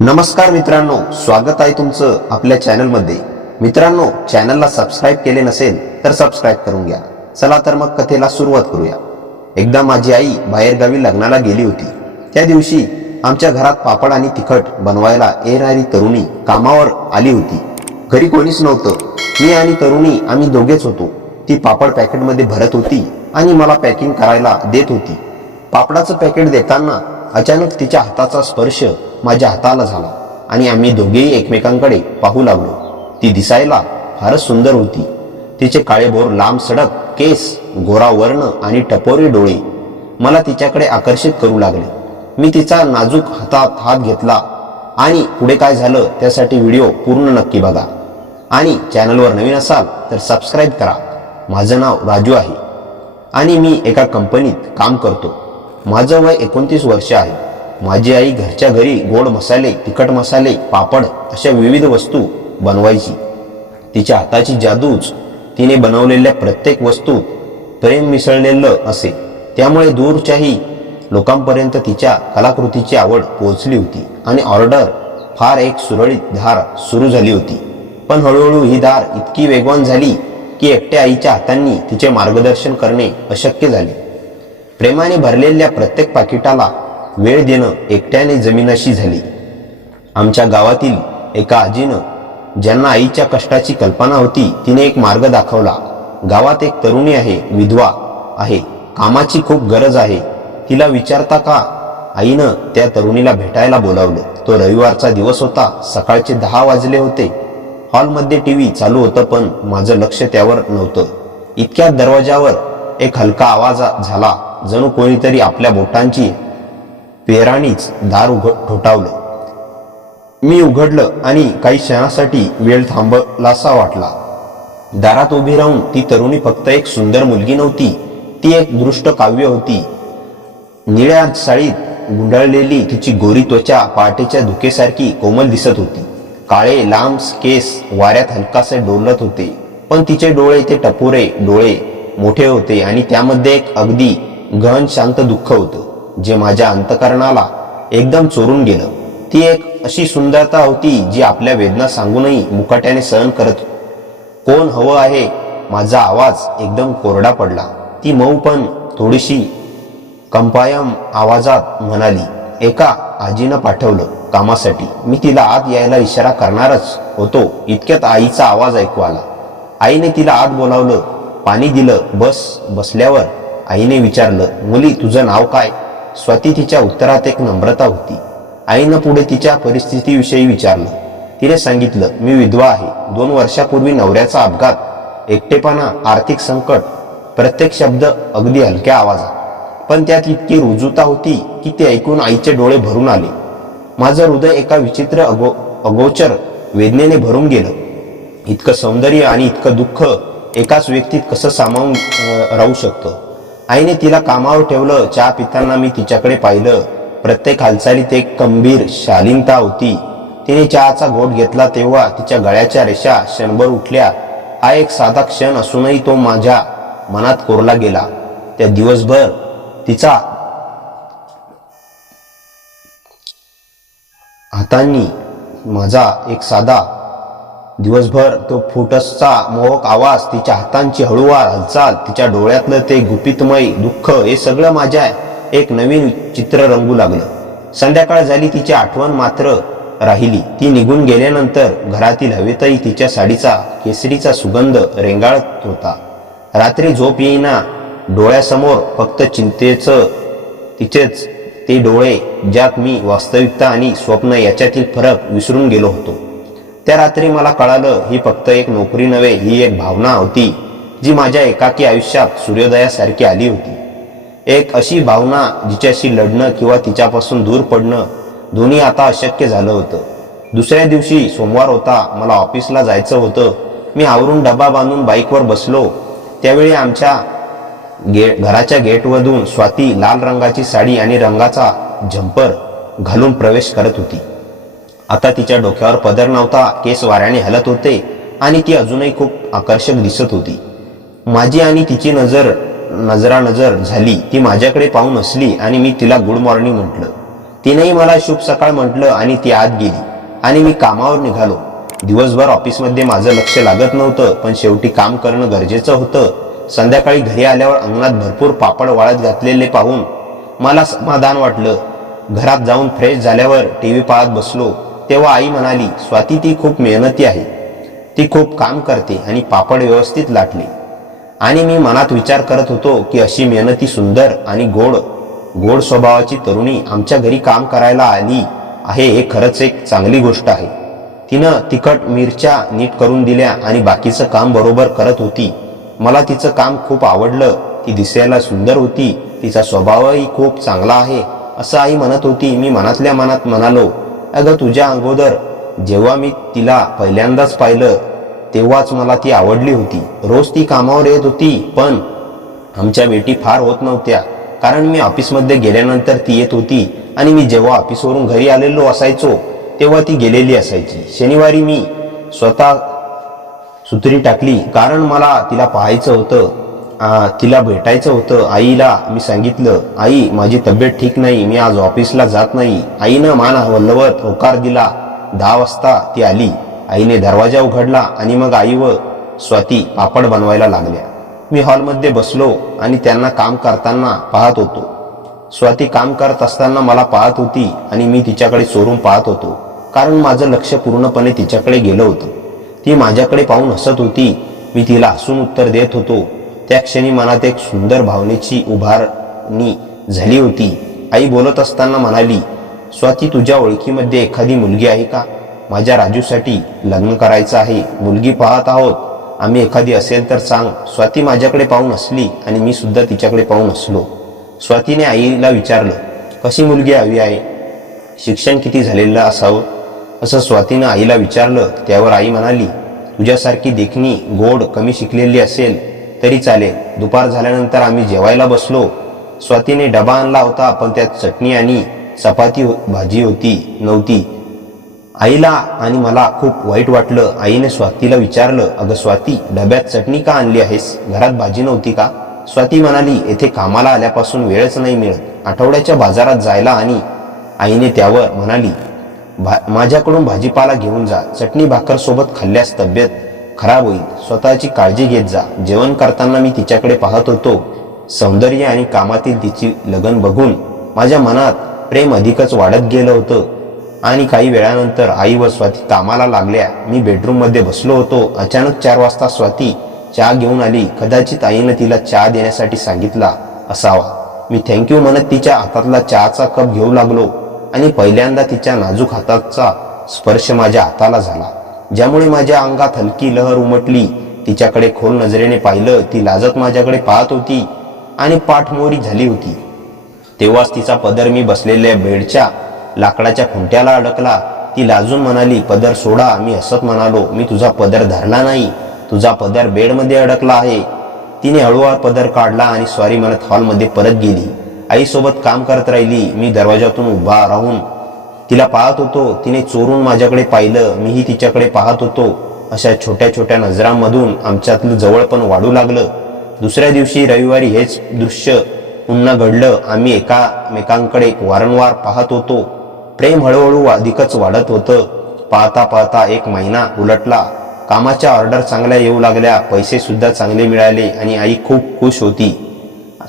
नमस्कार मित्रांनो, स्वागत आहे तुमचं आपल्या चॅनलमध्ये। मित्रांनो, चॅनलला सबस्क्राईब केले नसेल तर सबस्क्राईब करून घ्या। चला तर मग कथेला सुरुवात करूया। एकदा माझी आई बाहेरगावी लग्नाला गेली होती। त्या दिवशी आमच्या घरात पापड आणि तिखट बनवायला येणारी तरुणी कामावर आली होती। घरी कोणीच नव्हतं। मी आणि तरुणी आम्ही दोघेच होतो। ती पापड पॅकेटमध्ये भरत होती आणि मला पॅकिंग करायला देत होती। पापडाचं पॅकेट देताना अचानक तिच्या हाताचा स्पर्श माझ्या हाताला झाला आणि आम्ही दोघेही एकमेकांकडे पाहू लागलो। ती दिसायला फारच सुंदर होती। तिचे काळेभोर लांब सडक केस, गोरा वर्ण आणि टपोरी डोळे मला तिच्याकडे आकर्षित करू लागले। मी तिचा नाजूक हातात हात घेतला आणि पुढे काय झालं त्यासाठी व्हिडिओ पूर्ण नक्की बघा आणि चॅनलवर नवीन असाल तर सबस्क्राईब करा। माझं नाव राजू आहे आणि मी एका कंपनीत काम करतो। माझं वय 29 वर्ष आहे। माझी आई घरच्या घरी गोड मसाले, तिखट मसाले, पापड अशा विविध वस्तू बनवायची। तिच्या हाताची जादूच तिने बनवलेल्या प्रत्येक वस्तूत प्रेम मिसळलेलं असे। त्यामुळे दूरच्याही लोकांपर्यंत तिच्या कलाकृतीची आवड पोहोचली होती आणि ऑर्डर फार एक सुरळीत धार सुरू झाली होती। पण हळूहळू ही धार इतकी वेगवान झाली की एकट्या आईच्या हातांनी तिचे मार्गदर्शन करणे अशक्य झाले। प्रेमाने भरलेल्या प्रत्येक पाकिटाला वेळ देणं एकट्याने जमीनाशी झाली। आमच्या गावातील एका आजीनं ज्यांना आईच्या कष्टाची कल्पना होती तिने एक मार्ग दाखवला। गावात एक तरुणी आहे, विधवा आहे, कामाची खूप गरज आहे, तिला विचारता का? आईनं त्या तरुणीला भेटायला बोलावलं। तो रविवारचा दिवस होता। सकाळचे 10 वाजले होते। हॉलमध्ये टीव्ही चालू होतं पण माझं लक्ष त्यावर नव्हतं। इतक्यात दरवाजावर एक हलका आवाज झाला, जणू कोणीतरी आपल्या बोटांची पेराणीच दार ठोठावलं। मी उघडलं आणि काही क्षणासाठी वेळ थांबलासा वाटला। दारात उभी राहून ती तरुणी फक्त एक सुंदर मुलगी नव्हती, ती एक दृष्ट काव्य होती। निळ्या साडीत गुंडाळलेली तिची गोरी त्वचा पहाटेच्या धुकेसारखी कोमल दिसत होती। काळे लांब केस वाऱ्यात हलकासे डोलत होते, पण तिचे डोळे ते टपोरे डोळे मोठे होते आणि त्यामध्ये एक अगदी गहन शांत दुःख होतं जे माझ्या अंतःकरणाला एकदम चोरून गेलं। ती एक अशी सुंदरता होती जी आपल्या वेदना सांगूनही मुकाट्याने सहन करत। कोण हवं आहे? माझा आवाज एकदम कोरडा पडला। ती मऊ पण थोडीशी कंपायम आवाजात म्हणाली, एका आजीनं पाठवलं कामासाठी। मी तिला आत यायला इशारा करणारच होतो, इतक्यात आईचा आवाज ऐकू आला। आईने तिला आत बोलावलं, पाणी दिलं। बसल्यावर आईने विचारलं, मुली तुझं नाव काय? स्वाती तिच्या उत्तरात एक नम्रता होती। आईनं पुढे तिच्या परिस्थितीविषयी विचारलं। तिने सांगितलं, मी विधवा आहे, 2 वर्षापूर्वी नवऱ्याचा अपघात, एकटेपणा, आर्थिक संकट। प्रत्येक शब्द अगदी हलक्या आवाजात, पण त्यात इतकी रुजुता होती की ते ऐकून आईचे डोळे भरून आले। माझं हृदय एका विचित्र अगोचर वेदनेने भरून गेलं। इतकं सौंदर्य आणि इतकं दुःख एकाच व्यक्तीत कसं सामावून राहू शकतं? आईने तिला कामावर ठेवलं। चहा पिताना मी तिच्याकडे पाहिलं। प्रत्येक हालचालीत एक गंभीर शालीनता होती। तिने चहाचा घोट घेतला तेव्हा तिच्या गळ्याच्या रेषा क्षणभर उठल्या। हा एक साधा क्षण असूनही तो माझ्या मनात कोरला गेला। त्या दिवसभर तिचा हातांनी माझा एक साधा दिवसभर तो फुटसचा मोहक आवाज, तिच्या हातांची हळूवार हालचाल, तिच्या डोळ्यातलं ते गुपितमय दुःख, हे सगळं माझ्या एक नवीन चित्र रंगू लागलं। संध्याकाळ झाली, तिची आठवण मात्र राहिली। ती निघून गेल्यानंतर घरातील हवेतही तिच्या साडीचा केसरीचा सुगंध रेंगाळत होता। रात्री झोप येईना, डोळ्यासमोर फक्त चिंतेचं तिचेच ते डोळे ज्यात मी वास्तविकता आणि स्वप्न याच्यातील फरक विसरून गेलो होतो। त्या रात्री मला कळालं, ही फक्त एक नोकरी नव्हे, ही एक भावना होती जी माझ्या एकाकी आयुष्यात सूर्योदयासारखी आली होती। एक अशी भावना जिच्याशी लढणं किंवा तिच्यापासून दूर पडणं दोन्ही आता अशक्य झालं होतं। दुसऱ्या दिवशी सोमवार होता। मला ऑफिसला जायचं होतं। मी आवरून डबा बांधून बाईकवर बसलो। त्यावेळी आमच्या घराच्या गेटमधून स्वाती लाल रंगाची साडी आणि रंगाचा झंपर घालून प्रवेश करत होती। आता तिच्या डोक्यावर पदर नव्हता, केस वाऱ्याने हलत होते आणि ती अजूनही खूप आकर्षक दिसत होती। माझी आणि तिची नजरानजर झाली। ती माझ्याकडे पाहून हसली आणि मी तिला गुड मॉर्निंग म्हटलं। तिनेही मला शुभ सकाळ म्हटलं आणि ती आत गेली आणि मी कामावर निघालो. दिवसभर ऑफिसमध्ये माझं लक्ष लागत नव्हतं, पण शेवटी काम करणं गरजेचं होतं. संध्याकाळी घरी आल्यावर अंगणात भरपूर पापड वाळत घातलेले पाहून मला समाधान वाटलं. घरात जाऊन फ्रेश झाल्यावर टीव्ही पाहत बसलो तेव्हा आई म्हणाली, स्वाती ती खूप मेहनती आहे, ती खूप काम करते आणि पापड व्यवस्थित लाटले. आणि मी मनात विचार करत होतो की अशी मेहनती, सुंदर आणि गोड स्वभावाची तरुणी आमच्या घरी काम करायला आली आहे हे खरंच एक चांगली गोष्ट आहे. तिनं तिखट मिरच्या नीट करून दिल्या आणि बाकीचं काम बरोबर करत होती. मला तिचं काम खूप आवडलं. ती दिसायला सुंदर होती, तिचा स्वभावही खूप चांगला आहे असं आई म्हणत होती. मी मनातल्या मनात म्हणालो, अगं तुझ्या अगोदर जेव्हा मी तिला पहिल्यांदाच पाहिलं तेव्हाच मला ती आवडली होती. रोज ती कामावर येत होती, पण आमच्या भेटी फार होत नव्हत्या, कारण मी ऑफिसमध्ये गेल्यानंतर ती येत होती आणि मी जेव्हा ऑफिसवरून घरी आलेलो असायचो तेव्हा ती गेलेली असायची. शनिवारी मी स्वतः सुतरी टाकली, कारण मला तिला पाहायचं होतं, तिला भेटायचं होतं. आईला मी सांगितलं, आई माझी तब्येत ठीक नाही, मी आज ऑफिसला जात नाही. आईनं मान वल्लवत होकार दिला. 10 वाजता ती आली. आईने दरवाजा उघडला आणि मग आई व स्वाती पापड बनवायला लागल्या. मी हॉलमध्ये बसलो आणि त्यांना काम करताना पाहत होतो. स्वाती काम करत असताना मला पाहत होती आणि मी तिच्याकडे चोरून पाहत होतो, कारण माझं लक्ष पूर्णपणे तिच्याकडे गेलं होतं. ती माझ्याकडे पाहून हसत होती. मी तिला हसून उत्तर देत होतो. त्या क्षणी मनात एक सुंदर भावनेची उभारणी झाली होती. आई बोलत असताना म्हणाली, स्वाती तुझ्या ओळखीमध्ये एखादी मुलगी आहे का? माझ्या राजूसाठी लग्न करायचं आहे, मुलगी पाहत आहोत, आम्ही एखादी असेल तर सांग. स्वाती माझ्याकडे पाहून हसली आणि मी सुद्धा तिच्याकडे पाहून हसलो. स्वातीने आईला विचारलं, कशी मुलगी हवी आहे, शिक्षण किती झालेलं असावं असं स्वातीनं आईला विचारलं. त्यावर आई म्हणाली, तुझ्यासारखी देखणी, गोड, कमी शिकलेली असेल तरी चालेल. दुपार झाल्यानंतर आम्ही जेवायला बसलो. स्वातीने डबा आणला होता, पण त्यात चटणी आणि चपाती भाजी नव्हती. आईला आणि मला खूप वाईट वाटलं. आईने स्वातीला विचारलं, अगं स्वाती, डब्यात चटणी का आणली आहेस, घरात भाजी नव्हती का? स्वाती म्हणाली, येथे कामाला आल्यापासून वेळच नाही मिळत, आठवड्याच्या बाजारात जायला. आणि आईने त्यावर म्हणाली, माझ्याकडून भाजीपाला घेऊन जा, चटणी भाकर सोबत खाल्ल्यास तब्येत खराब होईल, स्वतःची काळजी घेत जा. जेवण करताना मी तिच्याकडे पाहत होतो. सौंदर्य आणि कामातील तिची लगन बघून माझ्या मनात प्रेम अधिकच वाढत गेलं होतं. आणि काही वेळानंतर आई व स्वाती कामाला लागल्या. मी बेडरूम मध्ये बसलो होतो. अचानक 4 वाजता स्वाती चहा घेऊन आली. कदाचित आईनं तिला चहा देण्यासाठी सांगितला असावा. मी थँक्यू म्हणत तिच्या हातातला चहाचा कप घेऊ लागलो आणि पहिल्यांदा तिच्या नाजूक हाताचा स्पर्श माझ्या हाताला झाला, ज्यामुळे माझ्या अंगात हलकी लहर उमटली. तिच्याकडे खोल नजरेने पाहिलं. ती लाजत माझ्याकडे पाहत होती आणि पाठमोरी झाली होती. तेव्हाच तिचा पदर मी बसलेल्या बेडच्या लाकडाच्या खुंट्याला अडकला. ती लाजून म्हणाली, पदर सोडा. मी हसत म्हणालो, मी तुझा पदर धरला नाही, तुझा पदर बेडमध्ये अडकला आहे. तिने हळूवार पदर काढला आणि सॉरी म्हणत हॉलमध्ये परत गेली. आईसोबत काम करत राहिली. मी दरवाजातून उभा राहून तिला पाहत होतो. तिने चोरून माझ्याकडे पाहिलं, मीही तिच्याकडे पाहत होतो. अशा छोट्या छोट्या नजरांमधून आमच्यातलं जवळपण वाढू लागलं. दुसऱ्या दिवशी रविवारी हेच दृश्य पुन्हा घडलं. आम्ही एकामेकांकडे वारंवार पाहत होतो. प्रेम हळूहळू अधिकच वाढत होतं. पाहता पाहता 1 महिना उलटला. कामाच्या ऑर्डर चांगल्या येऊ लागल्या, पैसे सुद्धा चांगले मिळाले आणि आई खूप खुश होती.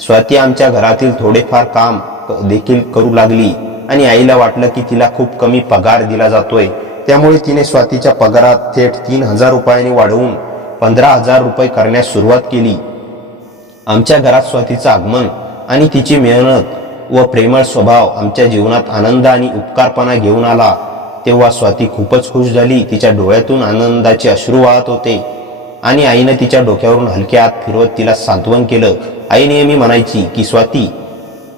स्वाती आमच्या घरातील थोडेफार काम देखील करू लागली आणि आईला वाटलं की तिला खूप कमी पगार दिला जातोय. त्यामुळे तिने स्वातीच्या पगारात थेट 3,000 रुपयांनी वाढवून 15,000 रुपये करण्यास सुरुवात केली. आमच्या घरात स्वातीचं आगमन आणि तिची मेहनत व प्रेमळ स्वभाव आमच्या जीवनात आनंद आणि उपकारपणा घेऊन आला. तेव्हा स्वाती खूपच खुश झाली. तिच्या डोळ्यातून आनंदाचे अश्रू वाहत होते आणि आईने तिच्या डोक्यावरून हलके हात फिरवत तिला सांत्वन केलं. आई नेहमी म्हणायची की स्वाती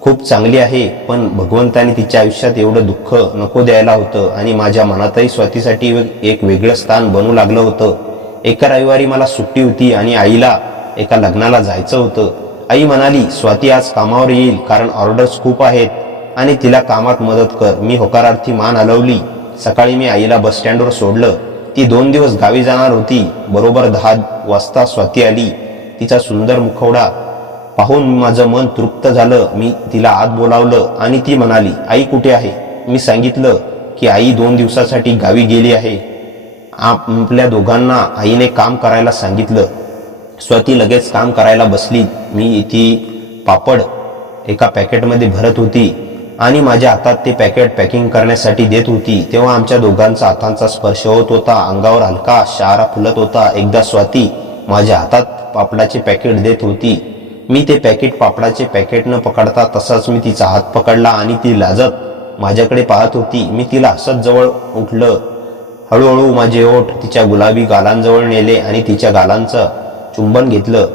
खूप चांगली आहे, पण भगवंताने तिच्या आयुष्यात एवढं दुःख नको द्यायला होतं. आणि माझ्या मनातही स्वातीसाठी एक वेगळं स्थान बनू लागलं होतं. एका रविवारी मला सुट्टी होती आणि आईला एका लग्नाला जायचं होतं. आई म्हणाली, स्वाती आज कामावर येईल, कारण ऑर्डर्स खूप आहेत आणि तिला कामात मदत कर. मी होकारार्थी मान हलवली. सकाळी मी आईला बस स्टँडवर सोडलं. ती 2 दिवस गावी जाणार होती. बरोबर 10 वाजता स्वाती आली. तिचा सुंदर मुखवडा पाहून माझं मन तृप्त झालं. मी तिला आत बोलावलं आणि ती म्हणाली, आई कुठे आहे? मी सांगितलं की आई 2 दिवसासाठी गावी गेली आहे. आपल्या दोघांना आईने काम करायला सांगितलं. स्वाती लगेच काम करायला बसली. मी ती पापड एका पॅकेटमध्ये भरत होती आणि माझ्या हातात ते पॅकेट पॅकिंग करण्यासाठी देत होती. तेव्हा आमच्या दोघांचा हातांचा स्पर्श होत होता. अंगावर हलका शहारा फुलत होता. एकदा स्वाती माझ्या हातात पापडाचे पॅकेट देत होती. मी ते पॅकेट पापडाचे पॅकेट न पकडता तसाच मी तिचा हात पकडला आणि ती लाजत माझ्याकडे पाहत होती. मी तिला हसत जवळ उठलं. हळूहळू माझे ओठ तिच्या गुलाबी गालांजवळ नेले आणि तिच्या गालांचं चुंबन घेतलं.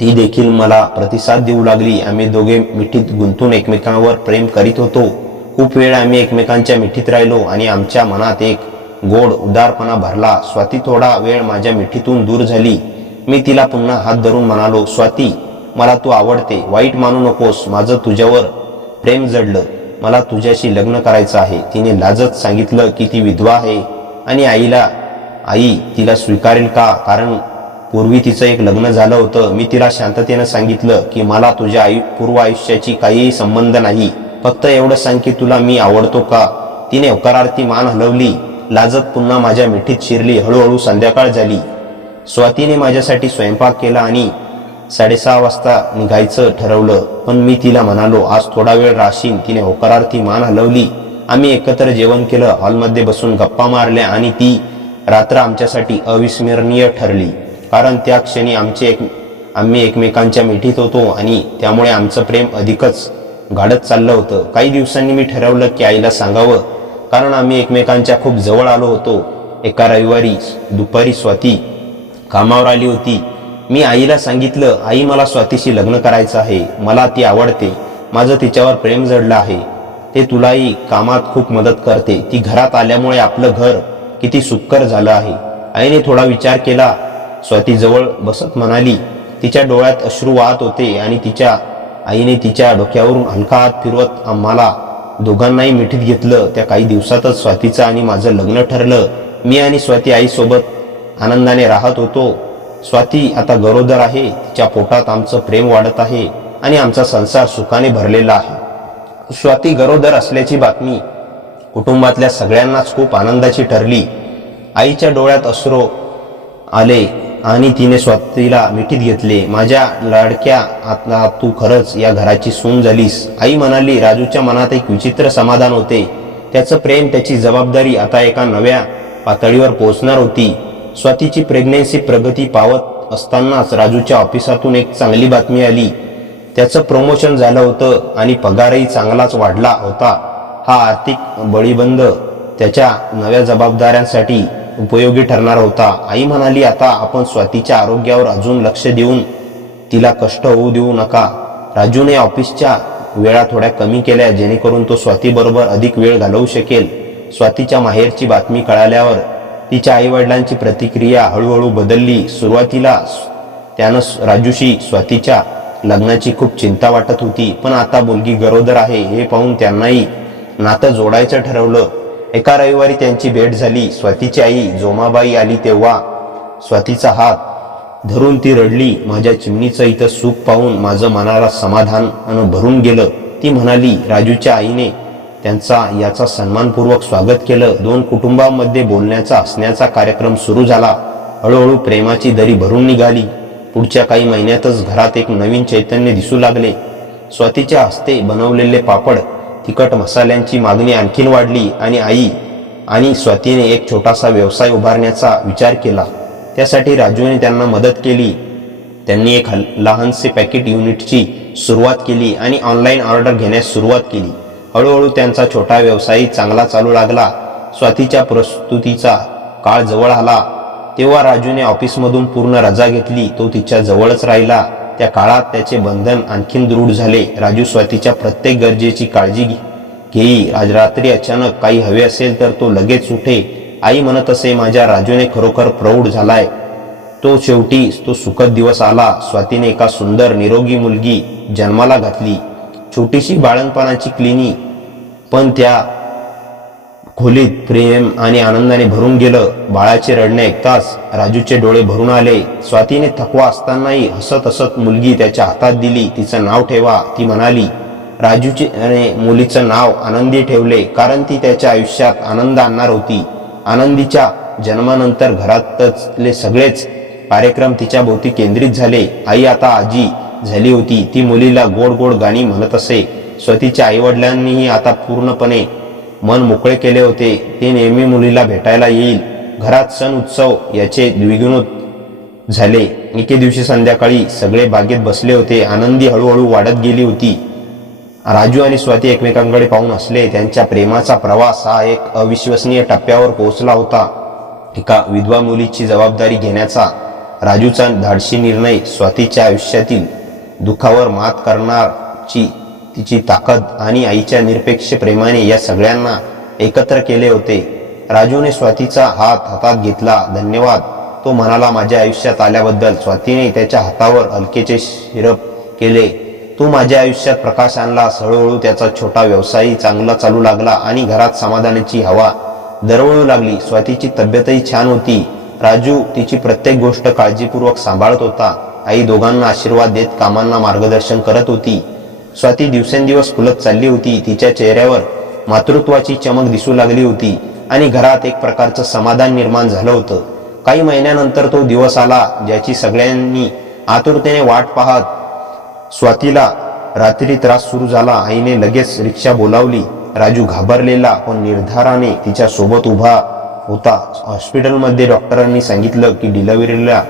ती देखील मला प्रतिसाद देऊ लागली. आम्ही दोघे मिठीत गुंतून एकमेकांवर प्रेम करीत होतो. खूप वेळ आम्ही एकमेकांच्या मिठीत राहिलो आणि आमच्या मनात एक गोड उदारपणा भरला. स्वाती थोडा वेळ माझ्या मिठीतून दूर झाली. मी तिला पुन्हा हात धरून म्हणालो, स्वाती, मला तू आवडते. वाईट मानू नकोस. माझं तुझ्यावर प्रेम जडलं. मला तुझ्याशी लग्न करायचं आहे. तिने लाजत सांगितलं की ती विधवा आहे आणि आई तिला स्वीकारेल का, कारण पूर्वी तिचं एक लग्न झालं होतं. मी तिला शांततेनं सांगितलं की मला तुझ्या पूर्व आयुष्याची काहीही संबंध नाही. फक्त एवढं सांग की तुला मी आवडतो का. तिने होकारार्थी मान हलवली. लाजत पुन्हा माझ्या मिठीत शिरली. हळूहळू संध्याकाळ झाली. स्वातीने माझ्यासाठी स्वयंपाक केला आणि 6:30 वाजता निघायचं ठरवलं. पण मी तिला म्हणालो, आज थोडा वेळ राहशील. तिने होकारार्थी मान हलवली. आम्ही एकत्र जेवण केलं. हॉलमध्ये बसून गप्पा मारल्या आणि ती रात्र आमच्यासाठी अविस्मरणीय ठरली. कारण त्या क्षणी आम्ही एकमेकांच्या मिठीत होतो आणि त्यामुळे आमचं प्रेम अधिकच गाढत चाललं होतं. काही दिवसांनी मी ठरवलं की आईला सांगावं, कारण आम्ही एकमेकांच्या खूप जवळ आलो होतो. एका रविवारी दुपारी स्वाती कामावर आली होती. मी आईला सांगितलं, आई, मला स्वातीशी लग्न करायचं आहे. मला ती आवडते. माझं तिच्यावर प्रेम जडलं आहे. ते तुलाही कामात खूप मदत करते. ती घरात आल्यामुळे आपलं घर किती सुखकर झालं आहे. आईने थोडा विचार केला. स्वाती जवळ बसत म्हणाली. तिच्या डोळ्यात अश्रू वाहत होते आणि आईने तिच्या डोक्यावरून हलका हात फिरवत आम्हाला दोघांनाही मिठीत घेतलं. त्या काही दिवसातच स्वातीचं आणि माझं लग्न ठरलं. मी आणि स्वाती आईसोबत आनंदाने राहत होतो. स्वाती आता गरोदर आहे. तिच्या पोटात आमचं प्रेम वाढत आहे आणि आमचा संसार सुखाने भरलेला आहे. स्वाती गरोदर असल्याची बातमी कुटुंबातल्या सगळ्यांनाच खूप आनंदाची ठरली. आईच्या डोळ्यात अश्रू आले आणि तिने स्वातीला मिठीत घेतले. माझ्या लाडक्या, आता तू खरंच या घराची सून झालीस. आई म्हणाली. राजूच्या मनात एक विचित्र समाधान होते. त्याचं प्रेम, त्याची जबाबदारी आता एका नव्या पातळीवर पोहोचणार होती. स्वातीची प्रेग्नन्सी प्रगती पावत असतानाच राजूच्या ऑफिसातून एक चांगली बातमी आली. त्याचं प्रमोशन झालं होतं आणि पगारही चांगलाच वाढला होता. हा आर्थिक बळीबंद त्याच्या नव्या जबाबदाऱ्यांसाठी उपयोगी ठरणार होता. आई म्हणाली, आता आपण स्वातीच्या आरोग्यावर अजून लक्ष देऊन तिला कष्ट होऊ देऊ नका. राजूने ऑफिसच्या वेळा थोड्या कमी केल्या, जेणेकरून तो स्वातीबरोबर अधिक वेळ घालवू शकेल. स्वातीच्या माहेरची बातमी कळाल्यावर तिच्या आईवडिलांची प्रतिक्रिया हळूहळू बदलली. सुरुवातीला त्यानं राजूशी स्वातीच्या लग्नाची खूप चिंता वाटत होती, पण आता मुलगी गरोदर आहे हे पाहून त्यांनाही नातं जोडायचं ठरवलं. एका रविवारी त्यांची भेट झाली. स्वातीची आई जोमाबाई आली तेव्हा स्वातीचा हात धरून ती रडली. माझ्या चिमणीचं इथं सुख पाहून माझं मनाला समाधान भरून गेलं. ती म्हणाली, राजूच्या आईने त्यांचा याचा सन्मानपूर्वक स्वागत केलं. 2 कुटुंबांमध्ये बोलण्याचा, हसण्याचा कार्यक्रम सुरू झाला. हळूहळू प्रेमाची दरी भरून निघाली. पुढच्या काही महिन्यातच घरात एक नवीन चैतन्य दिसू लागले. स्वातीच्या हस्ते बनवलेले पापड, तिखट मसाल्यांची मागणी आणखीन वाढली आणि आई आणि स्वातीने एक छोटासा व्यवसाय उभारण्याचा विचार केला. त्यासाठी राजूने त्यांना मदत केली. त्यांनी एक लहानसे पॅकेट युनिटची सुरुवात केली आणि ऑनलाईन ऑर्डर घेण्यास सुरुवात केली. हळूहळू त्यांचा छोटा व्यवसाय चांगला चालू लागला. स्वातीच्या प्रस्तुतीचा काळ जवळ आला तेव्हा राजूने ऑफिसमधून पूर्ण रजा घेतली. तो तिच्या जवळच राहिला. त्या काळात त्याचे बंधन आणखीन दृढ झाले. राजू स्वातीच्या प्रत्येक गरजेची काळजी घेई. आज रात्री अचानक काही हवे असेल तर तो लगेच उठे. आई म्हणत असे, माझ्या राजूने खरोखर प्रौढ झालाय. शेवटी तो सुखद दिवस आला. स्वातीने एका सुंदर निरोगी मुलगी जन्माला घातली. छोटीशी बाळंतपणाची क्लिनिक, पण त्या खोलीत प्रेम आणि आनंदाने भरून गेलं. बाळाचे रडणे ऐकताच राजूचे डोळे भरून आले. स्वातीने थकवा असतानाही हसत हसत मुलगी त्याच्या हातात दिली. तिचं नाव ठेवा, ती म्हणाली. राजूने मुलीचं नाव आनंदी ठेवले, कारण ती त्याच्या आयुष्यात आनंद आणणार होती. आनंदीच्या जन्मानंतर घरातले सगळेच कार्यक्रम तिच्या भोवती केंद्रित झाले. आई आता आजी झाली होती. ती मुलीला गोड गोड गाणी म्हणत असे. स्वतीच्या आईवडिलांनीही आता पूर्णपणे मन मोकळे केले होते. ते नेहमी मुलीला भेटायला येईल. घरात सण उत्सव याचे द्विगुणित झाले. एके दिवशी संध्याकाळी सगळे बागेत बसले होते. आनंदी हळूहळू वाढत गेली होती. राजू आणि स्वाती एकमेकांकडे पाहून हसले. त्यांच्या प्रेमाचा प्रवास हा एक अविश्वसनीय टप्प्यावर पोहोचला होता. एका विधवा मुलीची जबाबदारी घेण्याचा राजूचा धाडसी निर्णय स्वातीच्या आयुष्यातील दुःखावर मात करण्याची तिची ताकद आणि आईच्या निरपेक्ष प्रेमाने या सगळ्यांना एकत्र केले होते. राजूने स्वातीचा हात हातात घेतला. धन्यवाद, तो म्हणाला, माझ्या आयुष्यात आल्याबद्दल. स्वातीने त्याच्या हातावर हलकेचे शिरप केले. तू माझ्या आयुष्यात प्रकाश आणलास. हळूहळू त्याचा छोटा व्यवसायही चांगला चालू लागला आणि घरात समाधानाची हवा दरवळू लागली. स्वातीची तब्येतही छान होती. राजू तिची प्रत्येक गोष्ट काळजीपूर्वक सांभाळत होता. आई दोघांना आशीर्वाद देत कामांना मार्गदर्शन करत होती. स्वाती दिवसेंदिवस फुलत चालली होती. तिच्या चेहऱ्यावर मातृत्वाची चमक दिसू लागली होती आणि घरात एक प्रकारचं समाधान निर्माण झालं होतं. काही महिन्यानंतर तो दिवस आला ज्याची सगळ्यांनी आतुरतेने वाट पाहत. स्वातीला रात्री त्रास सुरू झाला. आईने लगेच रिक्षा बोलावली. राजू घाबरलेला पण निर्धाराने तिच्या सोबत उभा होता. हॉस्पिटलमध्ये डॉक्टरांनी सांगितलं की डिलिव्हरीला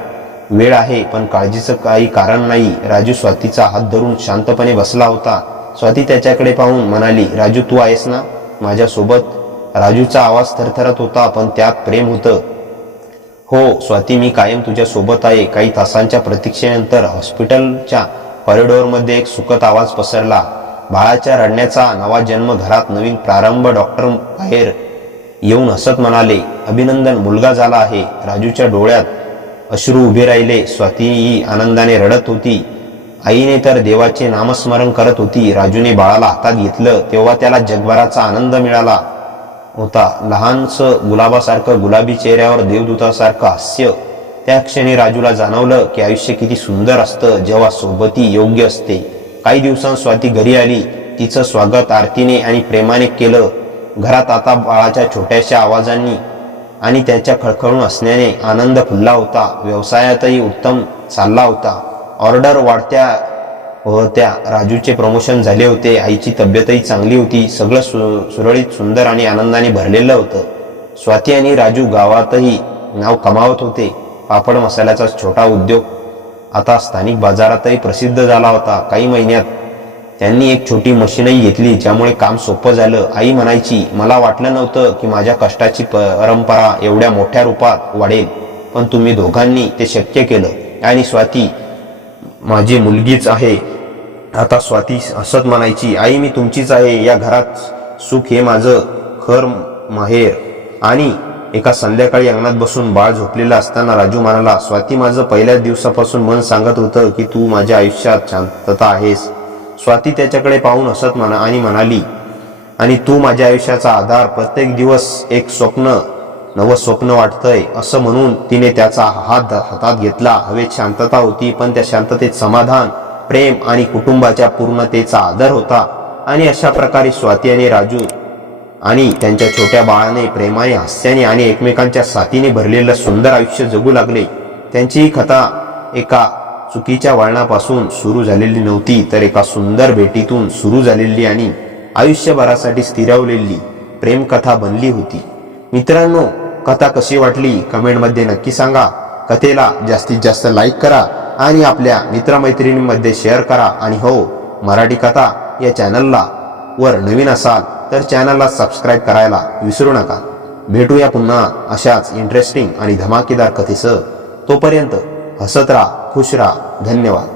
वेळ आहे, पण काळजीचं काही कारण नाही. राजू स्वातीचा हात धरून शांतपणे बसला होता. स्वाती त्याच्याकडे पाहून म्हणाली, राजू तू आहेस ना माझ्यासोबत? राजूचा आवाज थरथरत होता, पण त्यात प्रेम होतं. हो स्वाती, मी कायम तुझ्या सोबत आहे. काही तासांच्या प्रतीक्षेनंतर हॉस्पिटलच्या कॉरिडॉरमध्ये एक सुखद आवाज पसरला. बाळाच्या रडण्याचा नवा जन्म, घरात नवीन प्रारंभ. डॉक्टर बाहेर येऊन हसत म्हणाले, अभिनंदन, मुलगा झाला आहे. राजूच्या डोळ्यात अश्रू उभे राहिले. स्वातीही आनंदाने रडत होती. आईने तर देवाचे नामस्मरण करत होती. राजूने बाळाला हातात घेतलं तेव्हा त्याला जगभराचा आनंद मिळाला होता. लहानसं गुलाबासारखं गुलाबी चेहऱ्यावर देवदूतासारखं हास्य. त्या क्षणी राजूला जाणवलं की आयुष्य किती सुंदर असतं जेव्हा सोबती योग्य असते. काही दिवसांत स्वाती घरी आली. तिचं स्वागत आरतीने आणि प्रेमाने केलं. घरात आता बाळाच्या छोट्याशा आवाजांनी आणि त्याच्या खळखळून हसण्याने आनंद फुलला होता. व्यवसायातही उत्तम चालला होता. ऑर्डर वाढत्या होत्या. राजूचे प्रमोशन झाले होते. आईची तब्येतही चांगली होती. सगळं सुरळीत, सुंदर आणि आनंदाने भरलेलं होतं. स्वाती आणि राजू गावातही नाव कमावत होते. पापड मसाल्याचा छोटा उद्योग आता स्थानिक बाजारातही प्रसिद्ध झाला होता. काही महिन्यात त्यांनी एक छोटी मशीनही घेतली, ज्यामुळे काम सोपं झालं. आई म्हणायची, मला वाटलं नव्हतं की माझ्या कष्टाची परंपरा एवढ्या मोठ्या रूपात वाढेल, पण तुम्ही दोघांनी ते शक्य केलं. आणि स्वाती माझी मुलगीच आहे आता. स्वाती हसत म्हणायची, आई मी तुमचीच आहे. या घरात सुख हे माझं खर माहेर. आणि एका संध्याकाळी अंगणात बसून बाळ झोपलेलं असताना राजू म्हणाला, स्वाती, माझं पहिल्याच दिवसापासून मन सांगत होतं की तू माझ्या आयुष्यात शांतता आहेस. स्वाती त्याच्याकडे पाहून हसत म्हणाली, आणि तू माझ्या आयुष्याचा आधार. प्रत्येक दिवस एक नवं स्वप्न वाटतंय. असं म्हणून तिने त्याचा हात हातात घेतला. हवेत शांतता होती, पण त्या शांततेत समाधान, प्रेम आणि कुटुंबाच्या पूर्णतेचा आदर होता. आणि अशा प्रकारे स्वाती आणि राजू आणि त्यांच्या छोट्या बाळाने प्रेमाने, हास्याने आणि एकमेकांच्या साथीने भरलेलं सुंदर आयुष्य जगू लागले. त्यांची ही कथा एका चुकीच्या वळणापासून सुरू झालेली नव्हती, तर एका सुंदर भेटीतून सुरू झालेली आणि आयुष्यभरासाठी स्थिरावलेली प्रेमकथा बनली होती. मित्रांनो, कथा कशी वाटली कमेंटमध्ये नक्की सांगा. कथेला जास्तीत जास्त लाईक करा आणि आपल्या मित्रमैत्रिणींमध्ये शेअर करा. आणि हो, मराठी कथा या चॅनलला वर नवीन असाल तर चॅनलला सबस्क्राईब करायला विसरू नका. भेटूया पुन्हा अशाच इंटरेस्टिंग आणि धमाकेदार कथेसह. तोपर्यंत हसत राहा, खुश राहा. धन्यवाद.